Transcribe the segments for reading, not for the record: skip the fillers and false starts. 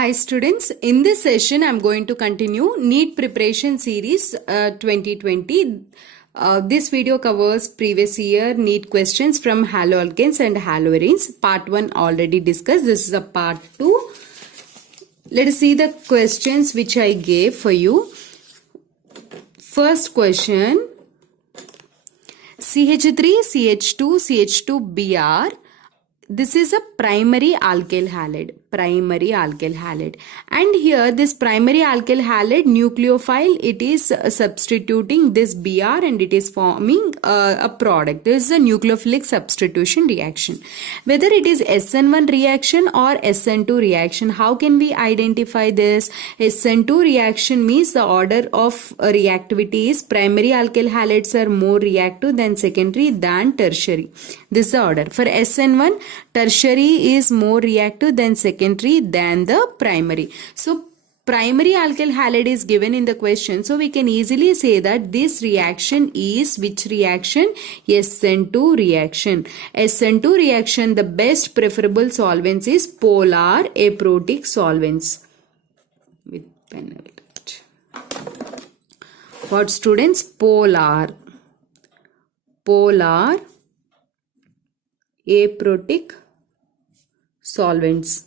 Hi students, in this session I am going to continue NEET preparation series 2020. This video covers previous year NEET questions from haloalkanes and haloarenes. Part 1 already discussed. This is a part 2. Let us see the questions which I gave for you. First question, CH3, CH2, CH2Br. This is a primary alkyl halide, and here this primary alkyl halide nucleophile, it is substituting this Br and it is forming a product. This is a nucleophilic substitution reaction. Whether it is SN1 reaction or SN2 reaction, how can we identify this? SN2 reaction means the order of reactivity is primary alkyl halides are more reactive than secondary than tertiary. This is the order. For SN1, tertiary is more reactive than secondary than the primary. So primary alkyl halide is given in the question. So we can easily say that this reaction is which reaction? SN2 reaction. SN2 reaction, the best preferable solvents is polar aprotic solvents. With pen I will touch. What students? Polar aprotic solvents.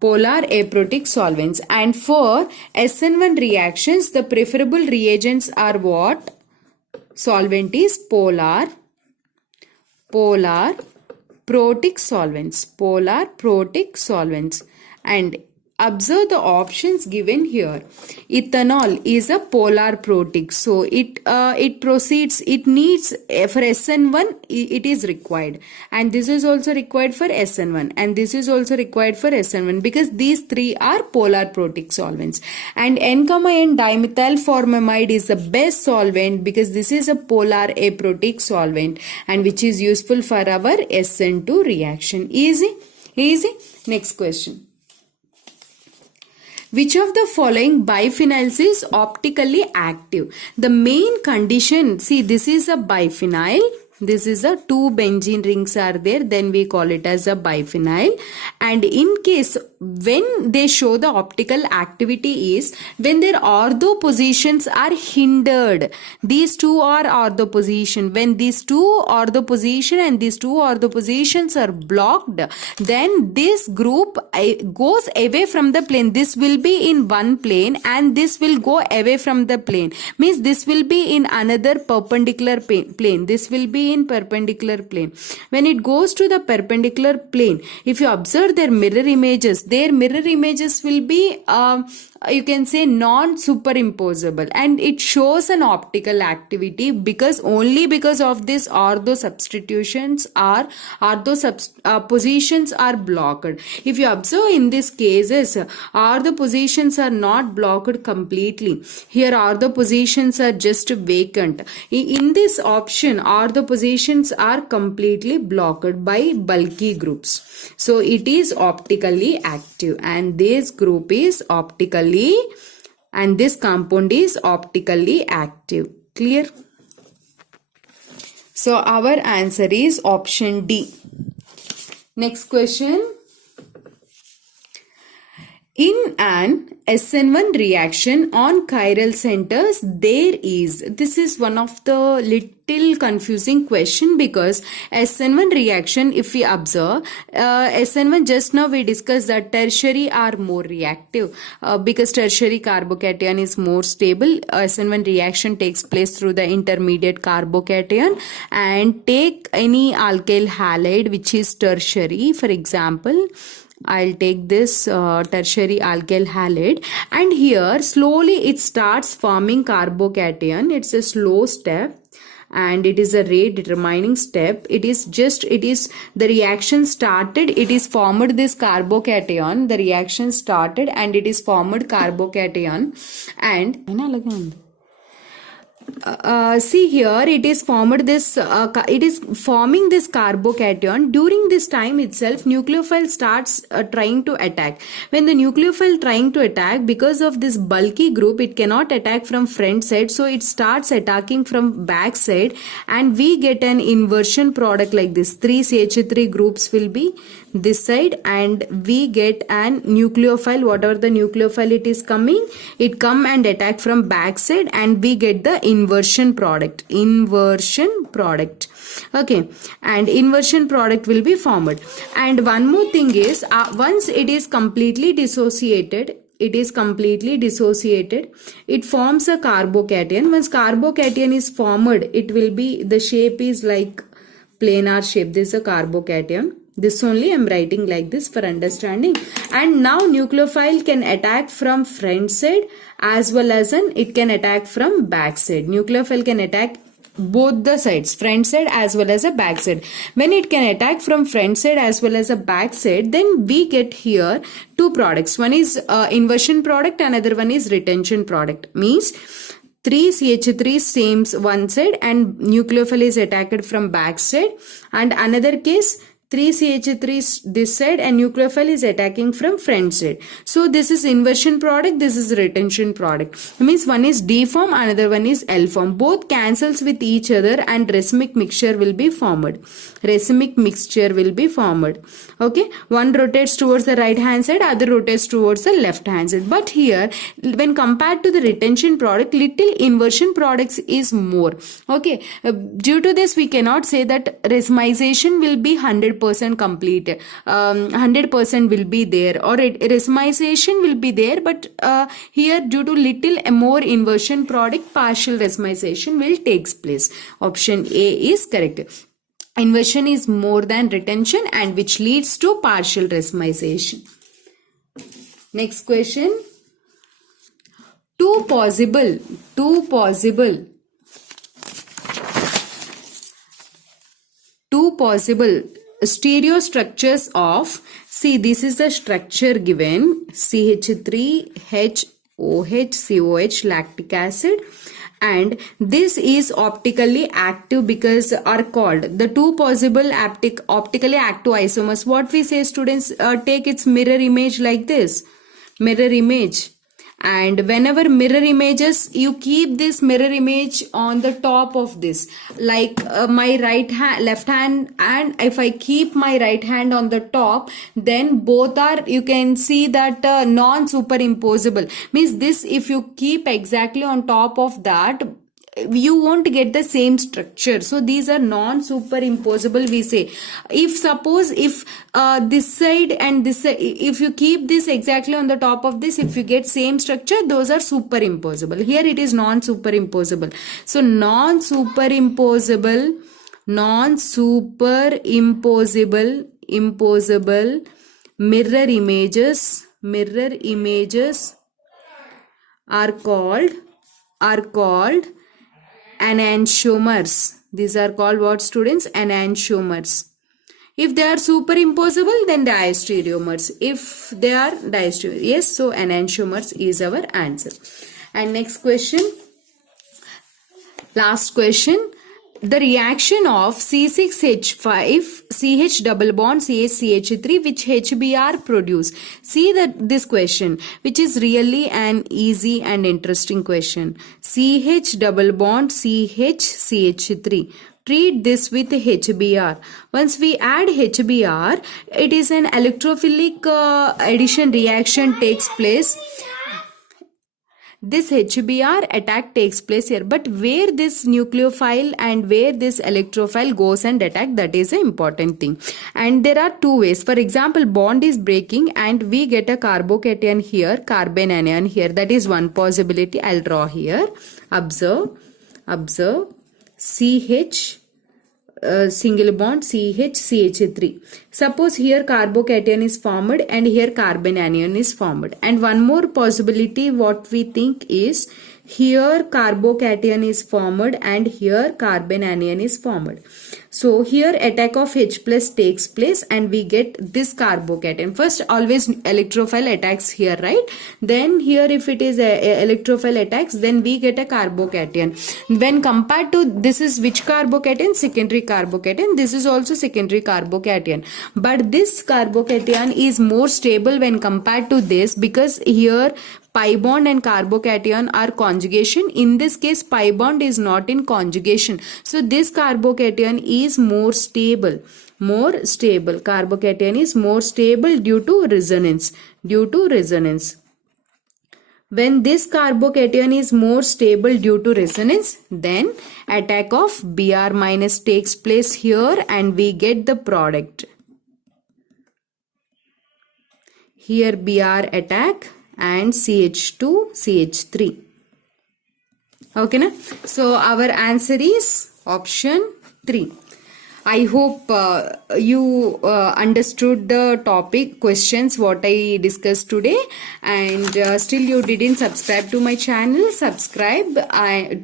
Polar aprotic solvents. And for SN1 reactions, the preferable reagents are what? Solvent is polar protic solvents. And observe the options given here. Ethanol is a polar protic, so it proceeds. It needs for SN1 it is required, and this is also required for SN1, and this is also required for SN1 because these three are polar protic solvents. And N, N dimethyl formamide is the best solvent because this is a polar aprotic solvent and which is useful for our SN2 reaction. Easy. Next question. Which of the following biphenyls is optically active? The main condition, see, this is a biphenyl. This is a two benzene rings are there, then we call it as a biphenyl. And in case when they show the optical activity is when their ortho positions are hindered. These two are ortho position. When these two ortho position and these two ortho positions are blocked, then this group goes away from the plane. This will be in one plane and this will go away from the plane. Means this will be in another perpendicular plane. This will be in perpendicular plane. When it goes to the perpendicular plane, if you observe their mirror images will be you can say non-superimposable, and it shows an optical activity because only because of this ortho substitutions are positions are blocked. If you observe in these cases, ortho positions are not blocked completely. Here ortho positions are just vacant. In this option, ortho positions are completely blocked by bulky groups. So it is optically active, and this group is optically, and this compound is optically active. Clear? So our answer is option D. Next question. In an SN1 reaction on chiral centers, this is one of the little confusing question because SN1 reaction, if we observe, SN1 just now we discussed that tertiary are more reactive because tertiary carbocation is more stable. SN1 reaction takes place through the intermediate carbocation, and take any alkyl halide which is tertiary. For example, I'll take this tertiary alkyl halide, and here slowly it starts forming carbocation. It's a slow step and it is a rate determining step. It is the reaction started, it is formed this carbocation. The reaction started and it is formed carbocation, and See here, it is formed this it is forming this carbocation. During this time itself, nucleophile starts trying to attack. When the nucleophile trying to attack, because of this bulky group, it cannot attack from front side, so it starts attacking from back side, and we get an inversion product like this. 3 CH3 groups will be this side, and we get an nucleophile. Whatever the nucleophile it is coming, it come and attack from back side, and we get the inversion product. Okay, and inversion product will be formed. And one more thing is, once it is completely dissociated, it forms a carbocation. Once carbocation is formed, it will be, the shape is like planar shape. This is a carbocation. This only I am writing like this for understanding. And now nucleophile can attack from front side as well as it can attack from back side. Nucleophile can attack both the sides, front side as well as a back side. When it can attack from front side as well as a back side, then we get here two products. One is inversion product, another one is retention product. Means 3 CH3 same one side and nucleophile is attacked from back side, and another case 3 CH3 this side and nucleophile is attacking from front side. So this is inversion product, this is retention product. It means one is D form, another one is L form. Both cancels with each other and racemic mixture will be formed. Okay, one rotates towards the right hand side, other rotates towards the left hand side. But here, when compared to the retention product, little inversion products is more. Okay, due to this we cannot say that racemization will be 100% complete, 100% will be there, or racemization will be there, but here due to little more inversion product, partial racemization will takes place. Option A is correct. Inversion is more than retention, and which leads to partial racemization. Next question. Two possible stereo structures of, see, this is the structure given, CH3HOH lactic acid, and this is optically active because are called the two possible optically active isomers. What we say, students, take its mirror image like this, mirror image. And whenever mirror images, you keep this mirror image on the top of this, like my left hand, and if I keep my right hand on the top, then both are, you can see that non-superimposable. Means this, if you keep exactly on top of that, you won't get the same structure. So these are non-superimposable, we say. If suppose if this side and this side, if you keep this exactly on the top of this, if you get same structure, those are superimposable. Here it is non-superimposable. So non-superimposable mirror images are called enantiomers. These are called what, students? Enantiomers. If they are superimposable, then diastereomers. If they are diastereomers, yes, so enantiomers is our answer. And next question, last question. The reaction of C6H5 CH double bond CH3 which HBr produce. See this question, which is really an easy and interesting question. CH double bond CH3. Treat this with HBr. Once we add HBr, it is an electrophilic addition reaction takes place. This HBr attack takes place here, but where this nucleophile and where this electrophile goes and attack, that is an important thing. And there are two ways. For example, bond is breaking and we get a carbocation here, carbon anion here. That is one possibility. I'll draw here. Observe CH single bond CH3. Suppose here carbocation is formed and here carbon anion is formed. And one more possibility what we think is here carbocation is formed and here carbon anion is formed. So here attack of H plus takes place and we get this carbocation. First always electrophile attacks here, right? Then here if it is a electrophile attacks, then we get a carbocation. When compared to this is which carbocation? Secondary carbocation. This is also secondary carbocation. But this carbocation is more stable when compared to this, because here pi bond and carbocation are conjugation. In this case pi bond is not in conjugation, so this carbocation is more stable. Carbocation is more stable due to resonance. When this carbocation is more stable due to resonance, then attack of Br minus takes place here and we get the product. Here Br attack and CH2 CH3. Okay na? So our answer is option 3. I hope you understood the topic questions what I discussed today, and still you didn't subscribe to my channel. Subscribe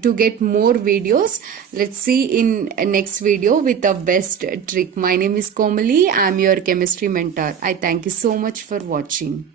to get more videos. Let's see in next video with the best trick. My name is Komali. I am your chemistry mentor. I thank you so much for watching.